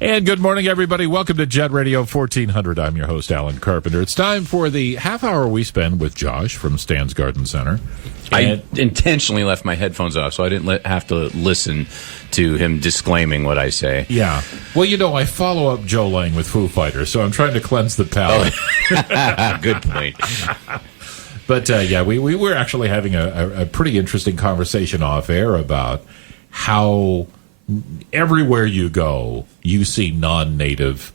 And good morning, everybody. Welcome to Jet Radio 1400. I'm your host, Alan Carpenter. It's time for the half hour we spend with Josh from Stan's Garden Center. I intentionally left my headphones off, so I didn't have to listen to him disclaiming what I say. Yeah. Well, I follow up Joe Lang with Foo Fighters, so I'm trying to cleanse the palate. Oh. Good point. But, we were actually having a pretty interesting conversation off air about how everywhere you go, you see non-native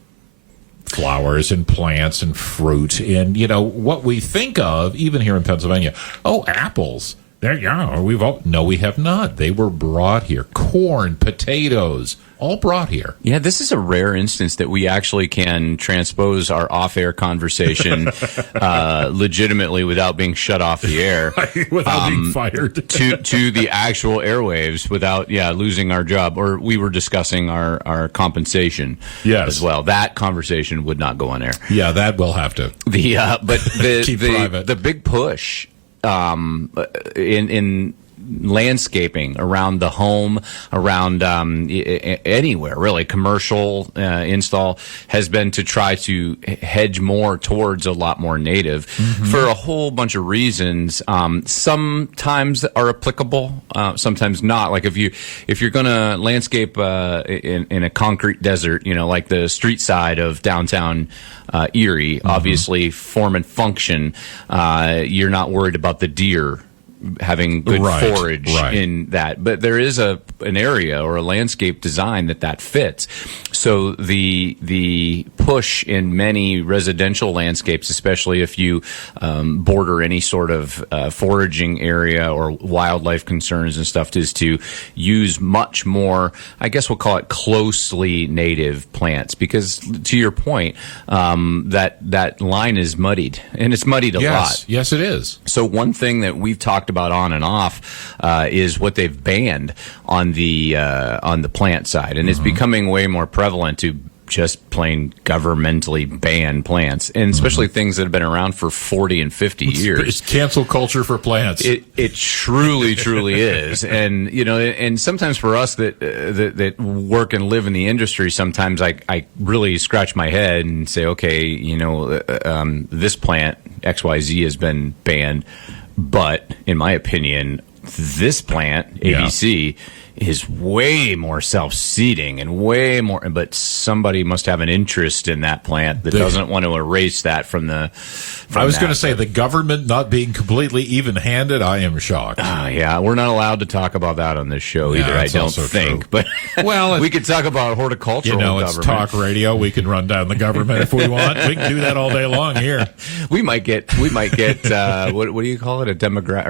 flowers and plants and fruit. And, what we think of, even here in Pennsylvania, apples. There you are. No, we have not. They were brought here. Corn, potatoes, all brought here. Yeah, this is a rare instance that we actually can transpose our off-air conversation legitimately without being shut off the air. Without being fired. to the actual airwaves without, losing our job. Or we were discussing our compensation as well. That conversation would not go on air. Yeah, that will have to. The big push in landscaping around the home, around anywhere really, commercial install, has been to try to hedge more towards a lot more native for a whole bunch of reasons. Sometimes are applicable, sometimes not. Like if you're going to landscape in a concrete desert, like the street side of downtown Erie, obviously form and function, you're not worried about the deer having good forage in that, but there is an area or a landscape design that fits. So the push in many residential landscapes, especially if you border any sort of foraging area or wildlife concerns and stuff, is to use much more, I guess we'll call it closely native plants, because to your point, that line is muddied, and it's muddied a lot. Yes, it is. So one thing that we've talked about on and off is what they've banned on the plant side, and it's becoming way more prevalent to just plain governmentally ban plants, and especially things that have been around for 40 and 50 years. It's cancel culture for plants. It truly is. And, and sometimes for us that work and live in the industry, sometimes I really scratch my head and say, okay, this plant XYZ has been banned, but in my opinion, this plant, ABC, is way more self-seeding and way more, but somebody must have an interest in that plant that doesn't want to erase that from the... I was going to say, the government not being completely even-handed, I am shocked. We're not allowed to talk about that on this show either, I don't think. True. But we could talk about horticultural government. It's talk radio. We can run down the government if we want. We can do that all day long here. We might get what do you call it? A demographic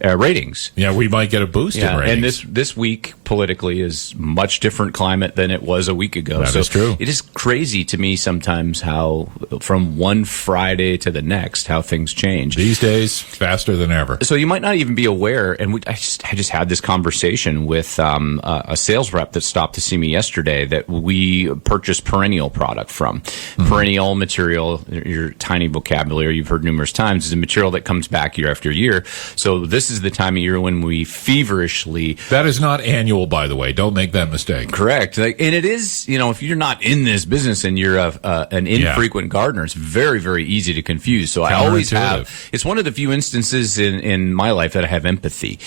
or a ratings. Yeah, we might get a boost in ratings. And this week politically is much different climate than it was a week ago. That is true. It is crazy to me sometimes how from one Friday to the next, how things change. These days, faster than ever. So you might not even be aware, and I just had this conversation with a sales rep that stopped to see me yesterday that we purchase perennial product from. Perennial material, your tiny vocabulary you've heard numerous times, is a material that comes back year after year. So this is the time of year when we feverishly... That is not annual, by the way. Don't make that mistake. Correct. And it is, if you're not in this business and you're an infrequent gardener, it's very, very easy to confuse. So I always have. It's one of the few instances in my life that I have empathy.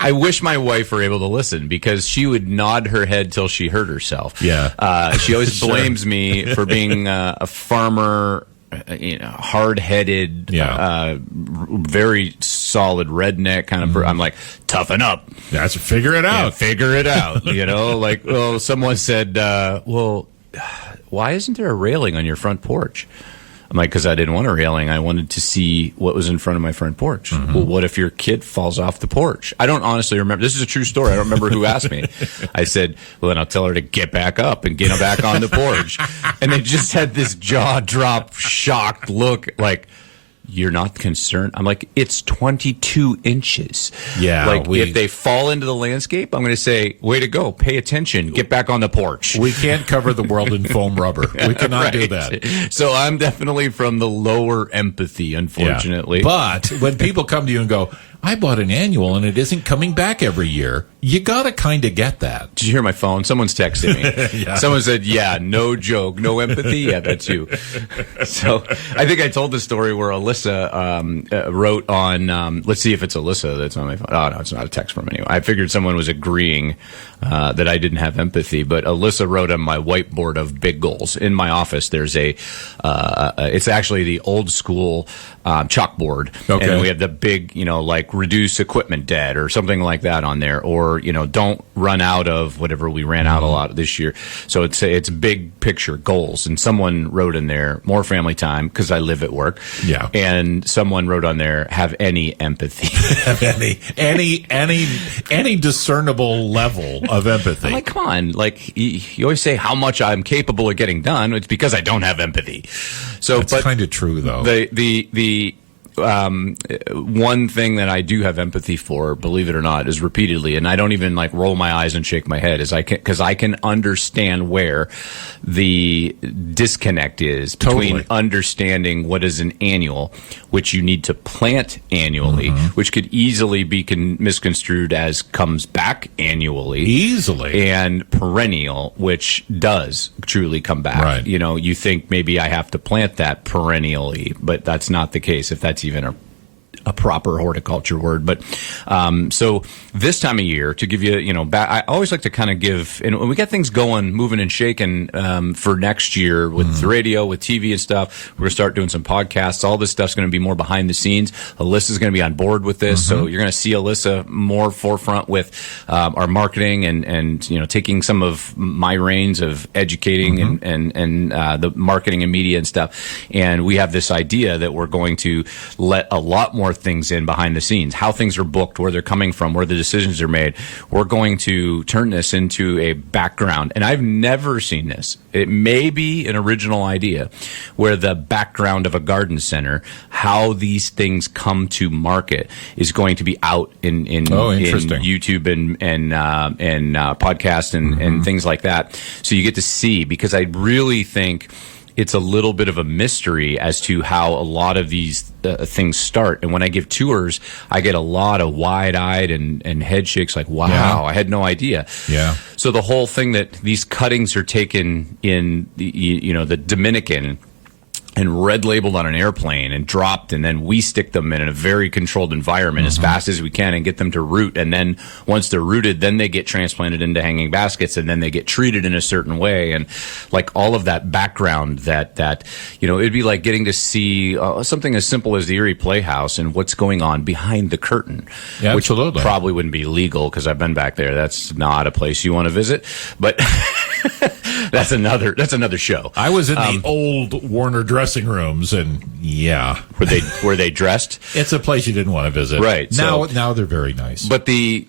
I wish my wife were able to listen, because she would nod her head till she hurt herself. Yeah. She always blames me for being a farmer, hard-headed, very solid redneck kind of. I'm like, toughen up. That's figure it out. Yeah, figure it out. Someone said, why isn't there a railing on your front porch? I'm like, because I didn't want a railing. I wanted to see what was in front of my front porch. Well, what if your kid falls off the porch? I don't honestly remember. This is a true story. I don't remember who asked me. I said, well, then I'll tell her to get back up and get back on the porch. And they just had this jaw drop, shocked look like, you're not concerned? I'm like, it's 22 inches. Yeah. Like, if they fall into the landscape, I'm going to say, way to go. Pay attention. Get back on the porch. We can't cover the world in foam rubber. We cannot do that. So I'm definitely from the lower empathy, unfortunately. Yeah. But when people come to you and go, I bought an annual and it isn't coming back every year. You got to kind of get that. Did you hear my phone? Someone's texting me. Yeah. Someone said, yeah, no joke, no empathy. Yeah, that's you. So I think I told the story where Alyssa wrote on, let's see if it's Alyssa that's on my phone. Oh, no, it's not a text from anyone. I figured someone was agreeing that I didn't have empathy, but Alyssa wrote on my whiteboard of big goals. In my office, there's it's actually the old school chalkboard. Okay. And we have the big, like reduce equipment debt or something like that on there, or, don't run out of whatever we ran out a lot this year. So it's big picture goals. And someone wrote in there, more family time, because I live at work. Yeah. And someone wrote on there, have any empathy. Have any discernible level of empathy. I'm like, come on. Like, you always say how much I'm capable of getting done. It's because I don't have empathy. So, That's kind of true, though. The one thing that I do have empathy for, believe it or not, is repeatedly, and I don't even like roll my eyes and shake my head, is because I can understand where the disconnect is between understanding what is an annual, which you need to plant annually, which could easily be misconstrued as comes back annually, easily, and perennial, which does truly come back. Right. You think maybe I have to plant that perennially, but that's not the case. If that's even a proper horticulture word. But so this time of year, to give you, I always like to kind of give, and when we get things going, moving and shaking for next year with the radio, with TV and stuff, we're going to start doing some podcasts. All this stuff's going to be more behind the scenes. Alyssa's going to be on board with this. So you're going to see Alyssa more forefront with our marketing and taking some of my reins of educating and the marketing and media and stuff. And we have this idea that we're going to let a lot more things in behind the scenes, how things are booked, where they're coming from, where the decisions are made. We're going to turn this into a background. And I've never seen this. It may be an original idea where the background of a garden center, how these things come to market, is going to be out in YouTube and podcasts and things like that. So you get to see, because I really think it's a little bit of a mystery as to how a lot of these things start. And when I give tours, I get a lot of wide-eyed and head shakes like, wow, I had no idea. Yeah. So the whole thing that these cuttings are taken in the Dominican and red labeled on an airplane and dropped, and then we stick them in a very controlled environment as fast as we can and get them to root. And then once they're rooted, then they get transplanted into hanging baskets, and then they get treated in a certain way. And like all of that background that it'd be like getting to see something as simple as the Erie Playhouse and what's going on behind the curtain, yeah, which absolutely probably wouldn't be legal because I've been back there. That's not a place you want to visit, but that's another show. I was in the old Warner dressing rooms, and yeah, were they dressed? It's a place you didn't want to visit, right? Now they're very nice. But the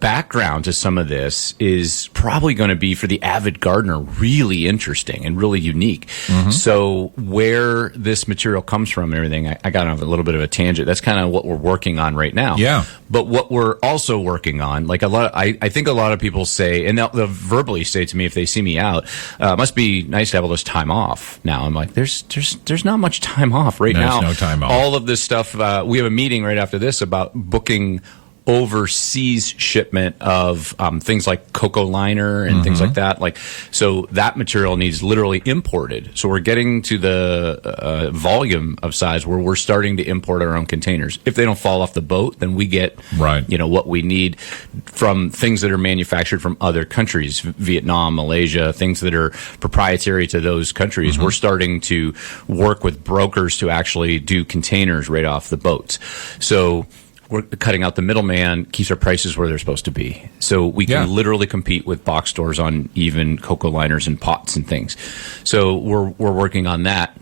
background to some of this is probably going to be for the avid gardener really interesting and really unique. So where this material comes from and everything, I got on a little bit of a tangent. That's kind of what we're working on right now. Yeah. But what we're also working on, like I think a lot of people say, and they'll verbally say to me if they see me out, must be nice to have all this time off now. I'm like, there's not much time off right now. There's no time off. All of this stuff, we have a meeting right after this about booking overseas shipment of things like cocoa liner and things like that. Like, so that material needs literally imported. So we're getting to the volume of size where we're starting to import our own containers. If they don't fall off the boat, then we get what we need from things that are manufactured from other countries, Vietnam, Malaysia, things that are proprietary to those countries. We're starting to work with brokers to actually do containers right off the boats. So we're cutting out the middleman, keeps our prices where they're supposed to be. So we can literally compete with box stores on even cocoa liners and pots and things. So we're working on that.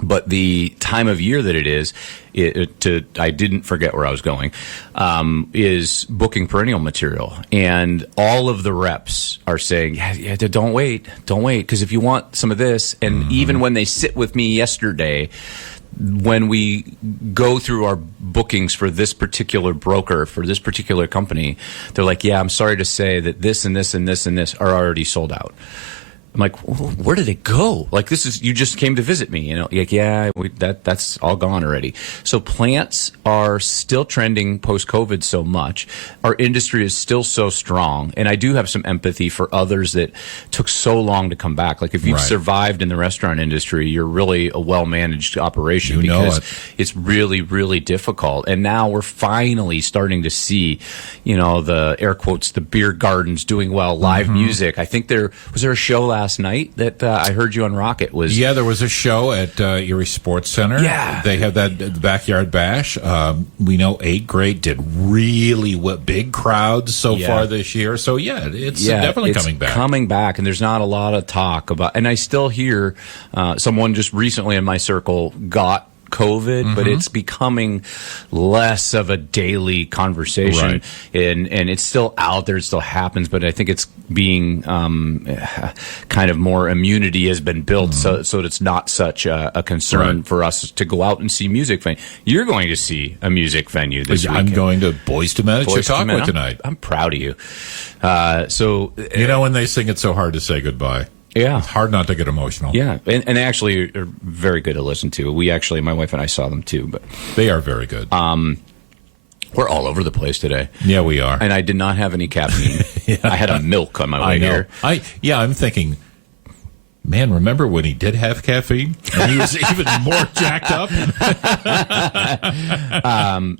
But the time of year that it is, I didn't forget where I was going, is booking perennial material. And all of the reps are saying, yeah, don't wait, because if you want some of this, and even when they sit with me yesterday, when we go through our bookings for this particular broker, for this particular company, they're like, yeah, I'm sorry to say that this and this and this and this are already sold out. I'm like, where did it go? Like, you just came to visit me, you know? Like, yeah, that's all gone already. So plants are still trending post-COVID so much. Our industry is still so strong. And I do have some empathy for others that took so long to come back. Like, if you've survived in the restaurant industry, you're really a well-managed operation because it's really, really difficult. And now we're finally starting to see, you know, the air quotes, the beer gardens doing well, live music. I think there was a show last night that I heard you on Rocket was. Yeah, there was a show at Erie Sports Center. Yeah. They had that the Backyard Bash. We know 8th grade did really big crowds so far this year. So, it's definitely coming back. Coming back, and there's not a lot of talk about. And I still hear someone just recently in my circle got COVID, but it's becoming less of a daily conversation, and it's still out there. It still happens, but I think it's being kind of more immunity has been built, so that it's not such a concern for us to go out and see music venue. You're going to see a music venue this weekend. I'm going to Boyz II Men at Chautauqua tonight. I'm proud of you. So you know when they sing "It's So Hard to Say Goodbye." Yeah. It's hard not to get emotional. Yeah, and they actually are very good to listen to. My wife and I saw them too. But they are very good. We're all over the place today. Yeah, we are. And I did not have any caffeine. I had a milk on my way here. I'm thinking, man, remember when he did have caffeine? And he was even more jacked up?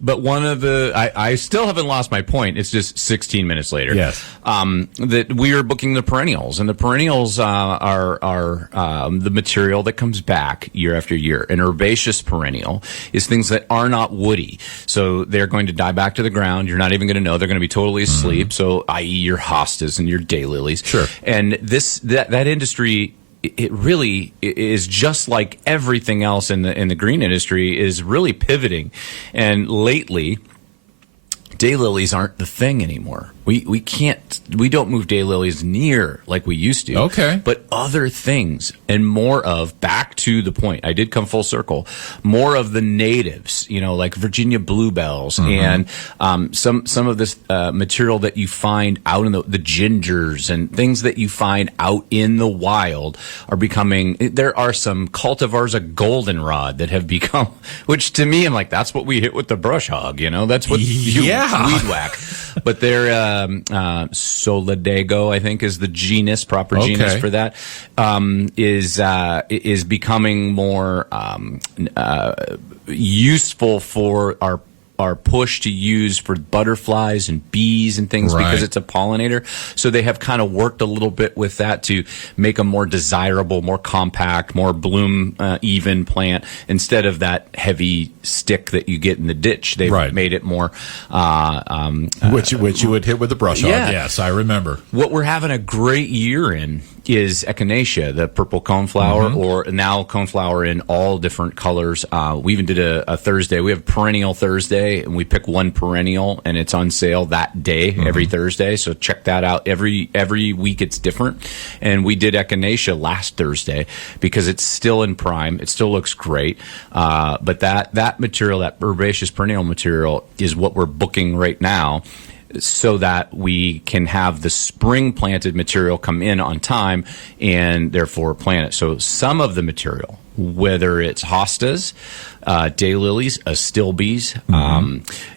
But one of I still haven't lost my point. It's just 16 minutes later. Yes. That we are booking the perennials. And the perennials are the material that comes back year after year. An herbaceous perennial is things that are not woody. So they're going to die back to the ground. You're not even going to know. They're going to be totally asleep. So, i.e. your hostas and your daylilies. Sure. And that industry, it really is just like everything else in the green industry is really pivoting. And lately, daylilies aren't the thing anymore. We don't move daylilies near like we used to. Okay. But other things and more of, back to the point, I did come full circle, more of the natives, you know, like Virginia bluebells and some of this material that you find out in the gingers and things that you find out in the wild are becoming, there are some cultivars of goldenrod that have become, which to me, I'm like, that's what we hit with the brush hog, you know, that's what you weed whack. But they're, Solidago, I think, is the proper genus for that, is becoming more useful for our push to use for butterflies and bees and things because it's a pollinator. So they have kind of worked a little bit with that to make a more desirable, more compact, more bloom even plant instead of that heavy stick that you get in the ditch. They've made it more which you would hit with the brush hog. Yes, I remember. What we're having a great year in is echinacea, the purple coneflower, or now coneflower in all different colors. We even did a Thursday. We have Perennial Thursday, and we pick one perennial, and it's on sale that day, every Thursday. So check that out. Every week it's different. And we did echinacea last Thursday because it's still in prime. It still looks great. But that material, that herbaceous perennial material, is what we're booking right now, so that we can have the spring planted material come in on time and therefore plant it. So some of the material, whether it's hostas, daylilies, astilbes,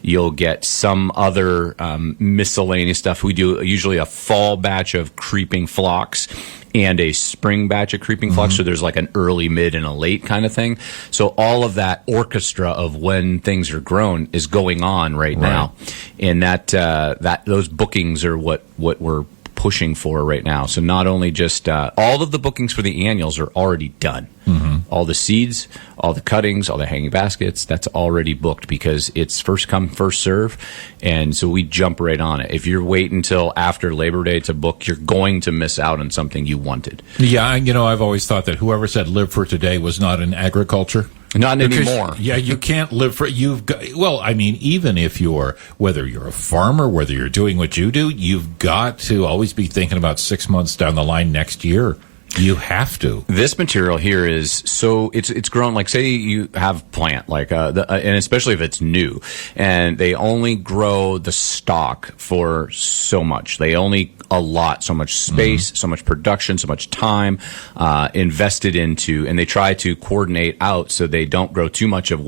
you'll get some other miscellaneous stuff. We do usually a fall batch of creeping phlox and a spring batch of creeping phlox. So there's like an early, mid, and a late kind of thing. So all of that orchestra of when things are grown is going on right now. And those bookings are what we're pushing for right now. So not only just all of the bookings for the annuals are already done. All the seeds, all the cuttings, all the hanging baskets, that's already booked because it's first come, first serve. And so we jump right on it. If you're waiting until after Labor Day to book, you're going to miss out on something you wanted. Yeah, I've always thought that whoever said live for today was not in agriculture. Not anymore. Yeah, you can't live for, even if whether you're a farmer, whether you're doing what you do, you've got to always be thinking about 6 months down the line next year. You have to. This material here is so it's grown, like say you have plant like and especially if it's new, and they only grow the stock for so much. They only allot so much space, so much production, so much time invested into, and they try to coordinate out so they don't grow too much of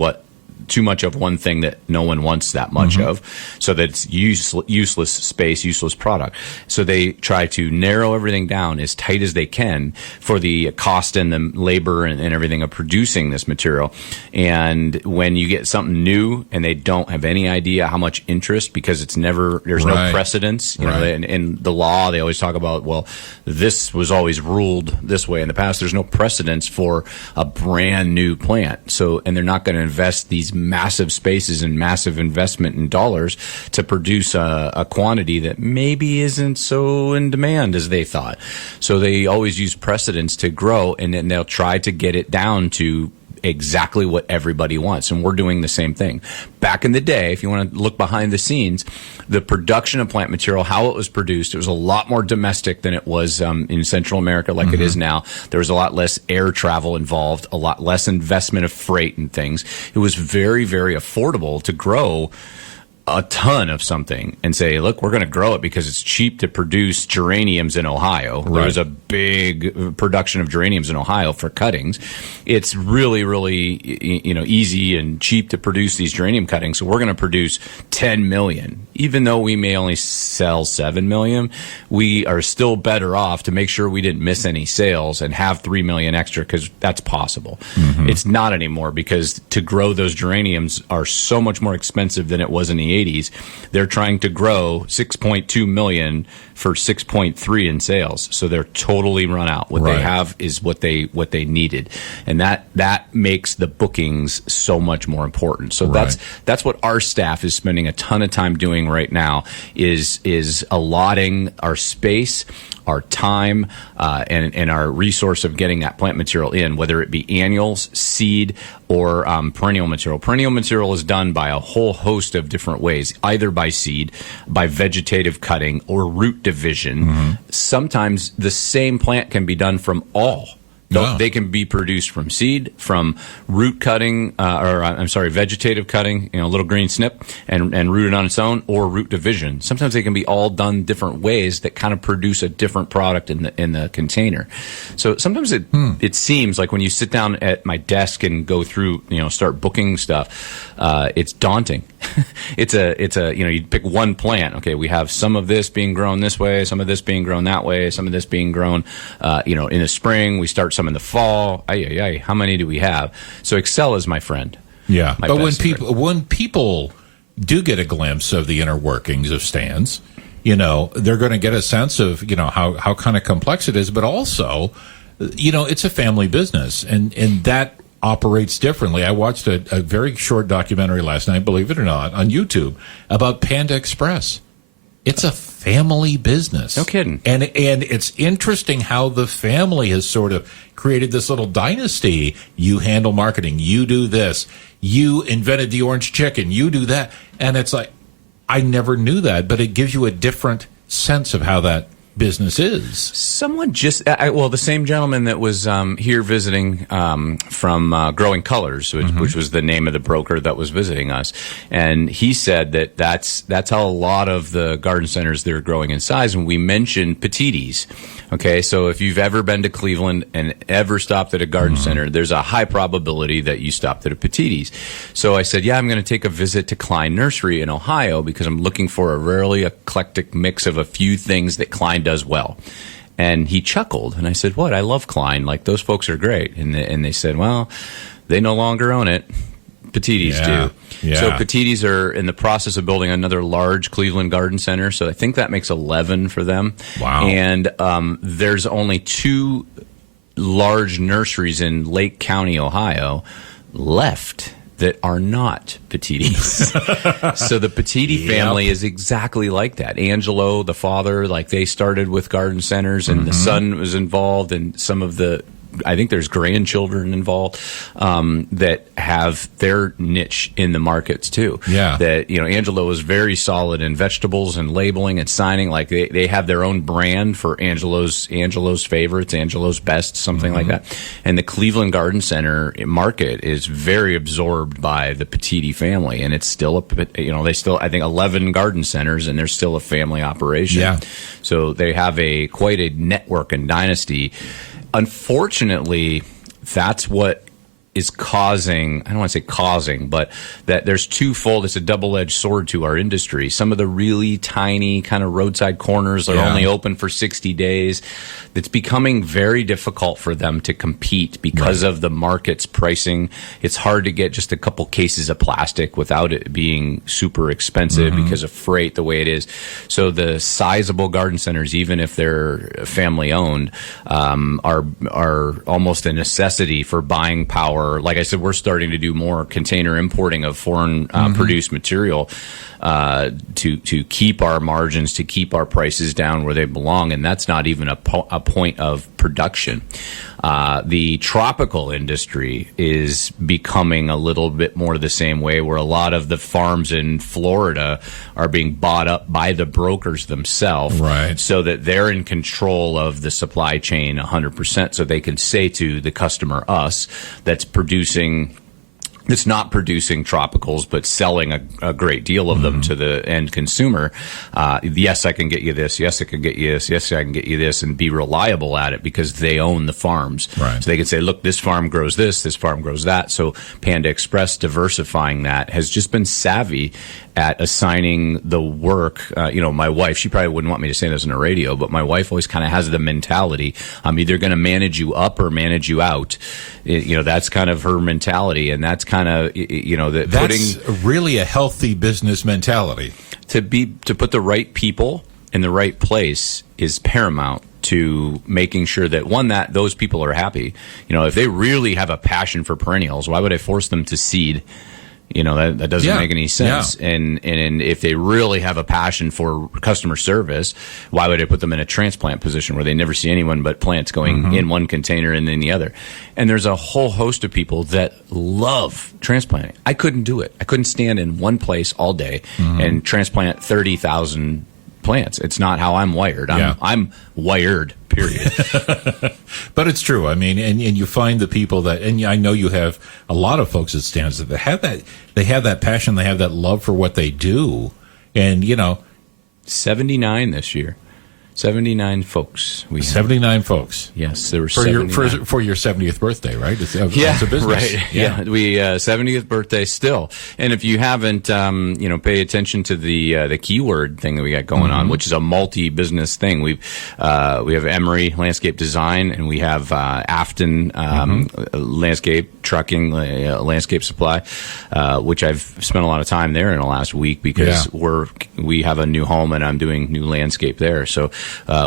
one thing that no one wants that much of, so that it's useless space, useless product. So they try to narrow everything down as tight as they can for the cost and the labor and everything of producing this material. And when you get something new and they don't have any idea how much interest, because there's no precedence, you know, in the law, they always talk about, well, this was always ruled this way in the past. There's no precedence for a brand new plant. So, and they're not going to invest these massive spaces and massive investment in dollars to produce a quantity that maybe isn't so in demand as they thought. So they always use precedents to grow, and then they'll try to get it down to exactly what everybody wants. And we're doing the same thing. Back in the day, if you want to look behind the scenes, the production of plant material, how it was produced, it was a lot more domestic than it was in Central America like it is now. There was a lot less air travel involved, a lot less investment of freight and things. It was very, very affordable to grow a ton of something and say, look, we're going to grow it because it's cheap to produce geraniums in Ohio. There was a big production of geraniums in Ohio for cuttings. It's really, really, easy and cheap to produce these geranium cuttings. So we're going to produce 10 million. Even though we may only sell 7 million, we are still better off to make sure we didn't miss any sales and have 3 million extra, because that's possible. It's not anymore, because to grow those geraniums are so much more expensive than it was in the 80s. They're trying to grow 6.2 million for 6.3 in sales, so they're totally run out. What they have is what they needed, and that makes the bookings so much more important. So that's what our staff is spending a ton of time doing right now, is allotting our space, our time, and our resource of getting that plant material in, whether it be annuals, seed, or perennial material. Perennial material is done by a whole host of different ways, either by seed, by vegetative cutting, or root division. Sometimes the same plant can be done from all. They can be produced from seed, from root cutting, vegetative cutting, a little green snip, and rooted on its own, or root division. Sometimes they can be all done different ways that kind of produce a different product in the container. So sometimes it seems like when you sit down at my desk and go through, start booking stuff, it's daunting. It's you pick one plant. Okay, we have some of this being grown this way, some of this being grown that way, some of this being grown, in the spring. We start some in the fall. How many do we have? So Excel is my friend. Yeah, but when people do get a glimpse of the inner workings of stands, they're going to get a sense of how kind of complex it is, but also, it's a family business, and that operates differently. I watched a very short documentary last night, believe it or not, on YouTube about Panda Express. It's a family business. No kidding. And it's interesting how the family has sort of created this little dynasty. You handle marketing. You do this. You invented the orange chicken. You do that. And it's like, I never knew that, but it gives you a different sense of how that business is. Someone just, the same gentleman that was here visiting from Growing Colors, which was the name of the broker that was visiting us, and he said that's how a lot of the garden centers, they're growing in size. And we mentioned petites. Okay, so if you've ever been to Cleveland and ever stopped at a garden center, there's a high probability that you stopped at a petites. So I said, I'm going to take a visit to Klein Nursery in Ohio, because I'm looking for a really eclectic mix of a few things that Klein does well. And he chuckled, and I said, what? I love Klein. Like, those folks are great. And they said, well, they no longer own it. Petites do. Yeah. So Petites are in the process of building another large Cleveland garden center. So I think that makes 11 for them. Wow. And there's only 2 large nurseries in Lake County, Ohio, left that are not Petites. So the Petiti family is exactly like that. Angelo, the father, they started with garden centers, and the son was involved, and some of the I think there's grandchildren involved that have their niche in the markets too. Yeah. That, Angelo is very solid in vegetables and labeling and signing. Like they have their own brand for Angelo's favorites, Angelo's best, something like that. And the Cleveland Garden Center market is very absorbed by the Petiti family, and it's still they still, I think, 11 garden centers, and they're still a family operation. Yeah. So they have quite a network and dynasty. Unfortunately, that's what is causing, I don't want to say causing, but that there's twofold. It's a double-edged sword to our industry. Some of the really tiny kind of roadside corners are only open for 60 days. It's becoming very difficult for them to compete because of the market's pricing. It's hard to get just a couple cases of plastic without it being super expensive because of freight the way it is. So the sizable garden centers, even if they're family owned, are almost a necessity for buying power. Like I said, we're starting to do more container importing of foreign produced material to keep our margins, to keep our prices down where they belong, and that's not even a point of production. The tropical industry is becoming a little bit more the same way, where a lot of the farms in Florida are being bought up by the brokers themselves, so that they're in control of the supply chain 100%, so they can say to the customer, us, that's not producing tropicals, but selling a great deal of them to the end consumer. Yes, I can get you this. Yes, I can get you this. Yes, I can get you this, and be reliable at it because they own the farms. So they can say, look, this farm grows this farm grows that. So Panda Express diversifying that has just been savvy at assigning the work. My wife, she probably wouldn't want me to say this on the radio, but my wife always kind of has the mentality, I'm either going to manage you up or manage you out. That's kind of her mentality, and that's kind of, that's really a healthy business mentality. To put the right people in the right place is paramount to making sure that, one, that those people are happy. If they really have a passion for perennials, why would I force them to seed? That doesn't make any sense. And if they really have a passion for customer service, why would I put them in a transplant position where they never see anyone but plants going in one container and then the other? And there's a whole host of people that love transplanting. I couldn't do it. I couldn't stand in one place all day and transplant 30,000 plants. It's not how I'm wired. I'm wired, period. But it's true. I mean, and you find the people that, and I know you have a lot of folks at stands that have that passion, they have that love for what they do. And, 79 this year. 79 folks. 79 folks. Yes, there were for 79. For your 70th birthday, right? It's a business. Right. Yeah, we 70th birthday still. And if you haven't, pay attention to the keyword thing that we got going on, which is a multi-business thing. We have Emery Landscape Design, and we have Afton Landscape Trucking, Landscape Supply, which I've spent a lot of time there in the last week because we have a new home and I'm doing new landscape there. So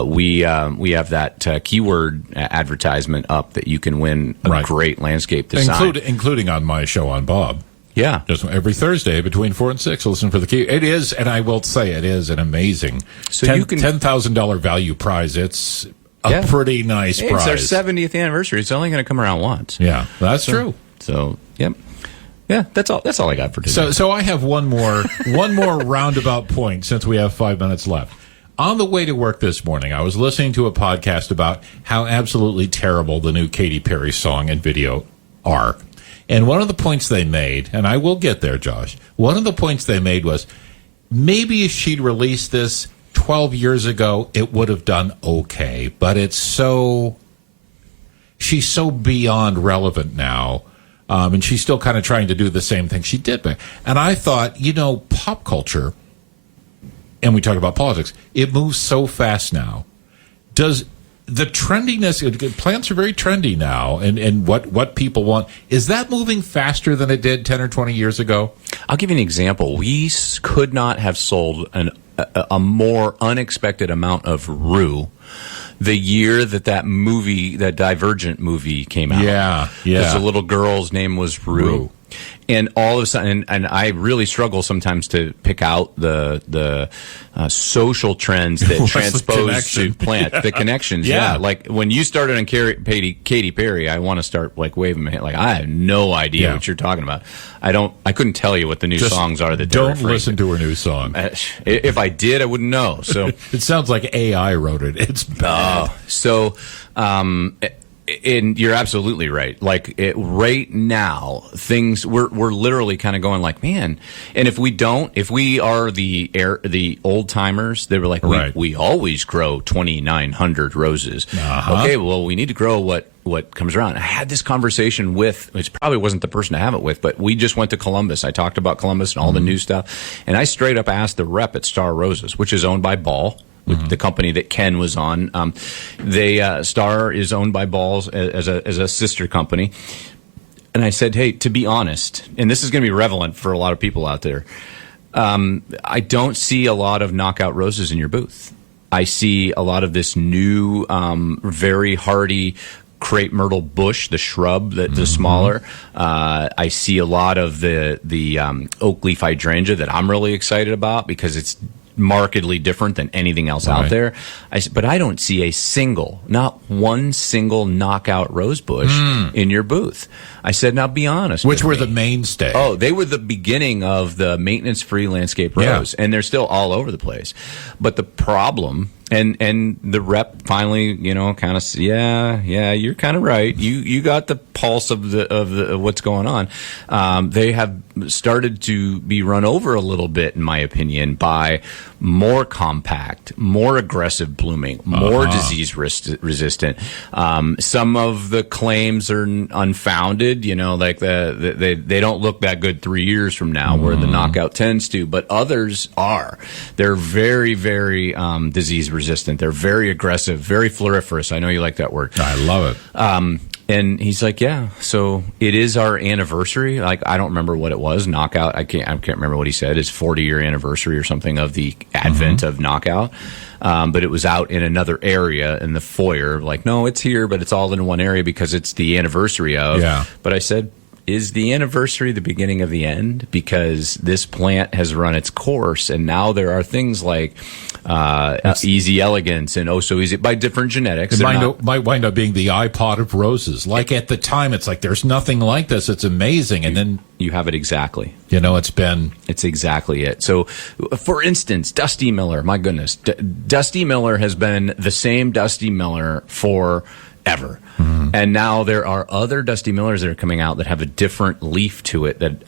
we have that keyword advertisement up that you can win a great landscape design, including on my show on Bob. Yeah, just every Thursday between 4 and 6. Listen for the key. It is, and I will say, it is an amazing $10,000 value prize. It's a pretty nice prize. It's our 70th anniversary. It's only going to come around once. Yeah, that's true. So, yep. Yeah, that's all I got for today. So I have one more roundabout point since we have 5 minutes left. On the way to work this morning, I was listening to a podcast about how absolutely terrible the new Katy Perry song and video are. And one of the points they made, and I will get there, Josh, one of the points they made was maybe if she'd released this 12 years ago, it would have done okay. But she's so beyond relevant now. And she's still kind of trying to do the same thing she did. And I thought, pop culture, and we talk about politics, it moves so fast now. Does the trendiness, plants are very trendy now, and what people want, is that moving faster than it did 10 or 20 years ago? I'll give you an example. We could not have sold a more unexpected amount of rue the year that movie, that Divergent movie came out. Yeah. Because the little girl's name was Rue. And all of a sudden, and I really struggle sometimes to pick out the social trends that transpose to plant the connections. Yeah. Like when you started on Katy Perry, I want to start like waving my hand. Like I have no idea what you're talking about. I couldn't tell you what the new songs are that don't listen to her new song. If I did, I wouldn't know. So it sounds like AI wrote it. It's bad. And you're absolutely right. Like right now, things we're literally kind of going like, man. And if we are the old timers, they were like, we always grow 2,900 roses. Okay, well, we need to grow what comes around. I had this conversation which probably wasn't the person to have it with, but we just went to Columbus. I talked about Columbus and all the new stuff, and I straight up asked the rep at Star Roses, which is owned by Ball. The company that Ken was on, Star is owned by Balls as a sister company. And I said, hey, to be honest, and this is going to be relevant for a lot of people out there, I don't see a lot of knockout roses in your booth. I see a lot of this new, very hardy crepe myrtle bush, the shrub, the smaller. I see a lot of the oak leaf hydrangea that I'm really excited about because it's markedly different than anything else out there. But I don't see not one single knockout rose bush in your booth. I said, now be honest. Which were the mainstay. Oh, they were the beginning of the maintenance-free landscape rose, and they're still all over the place. But the problem, and the rep finally, kind of, you're kind of right. You got the pulse of what's going on. They have started to be run over a little bit, in my opinion, by more compact, more aggressive blooming, more disease resistant. Some of the claims are unfounded. Like they don't look that good 3 years from now, where the knockout tends to, but others are. They're very, very disease resistant. They're very aggressive, very floriferous. I know you like that word. I love it. And he's like, yeah, so it is our anniversary. Like, I don't remember what it was. Knockout, I can't remember what he said. It's 40-year anniversary or something of the advent of Knockout. But it was out in another area in the foyer. Like, no, it's here, but it's all in one area because it's the anniversary of. Yeah. But I said, is the anniversary the beginning of the end? Because this plant has run its course, and now there are things like Easy Elegance and Oh So Easy by different genetics. It might wind up being the iPod of roses. Like at the time, it's like there's nothing like this. It's amazing, and then you have it exactly. It's exactly it. So, for instance, Dusty Miller. My goodness, Dusty Miller has been the same Dusty Miller forever. And now there are other Dusty Millers that are coming out that have a different leaf to it that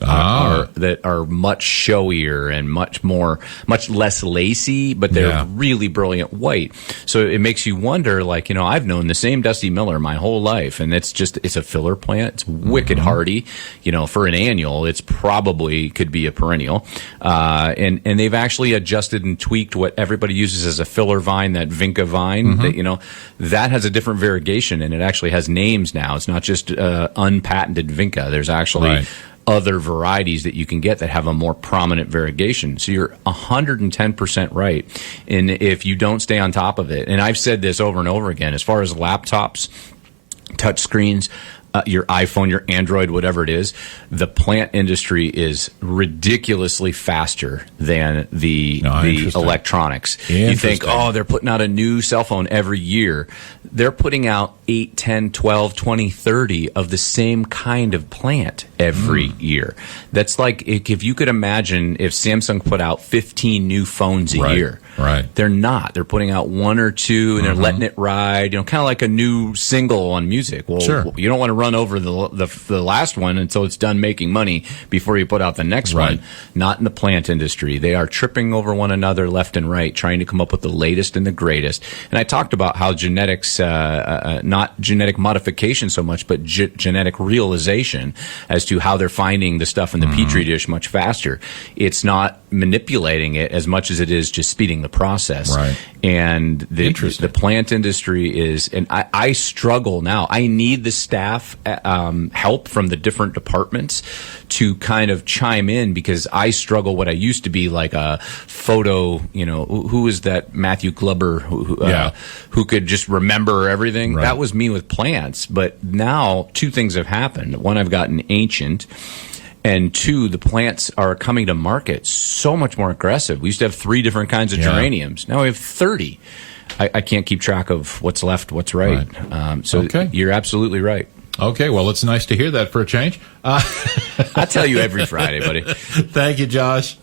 are much showier and much less lacy, but they're really brilliant white. So it makes you wonder, like, I've known the same Dusty Miller my whole life, and it's a filler plant. It's wicked hardy. For an annual, it's probably could be a perennial. And they've actually adjusted and tweaked what everybody uses as a filler vine, that Vinca vine, that has a different variegation, and it actually has names now. It's not just unpatented Vinca. There's actually other varieties that you can get that have a more prominent variegation. So you're 110% right. And if you don't stay on top of it, and I've said this over and over again, as far as laptops, touch screens, your iPhone, your Android, whatever it is, the plant industry is ridiculously faster than the electronics. You think, they're putting out a new cell phone every year. They're putting out 8, 10, 12, 20, 30 of the same kind of plant every year. That's like if you could imagine if Samsung put out 15 new phones a year. Right. They're not. They're putting out one or two, and they're letting it ride. Kind of like a new single on music. Well, you don't want to run over the last one until it's done making money before you put out the next one. Not in the plant industry. They are tripping over one another left and right, trying to come up with the latest and the greatest. And I talked about how genetics, not genetic modification so much, but genetic realization as to how they're finding the stuff in the petri dish much faster. It's not manipulating it as much as it is just speeding the process. And the plant industry is, and I struggle now. I need the staff help from the different departments to kind of chime in, because I struggle what I used to be like a photo, who is that Matthew Glover who could just remember everything. That was me with plants. But now two things have happened. One, I've gotten ancient, And two, the plants are coming to market so much more aggressive. We used to have 3 different kinds of geraniums. Now we have 30. I can't keep track of what's left, what's right. So you're absolutely right. Okay, well, it's nice to hear that for a change. I tell you every Friday, buddy. Thank you, Josh.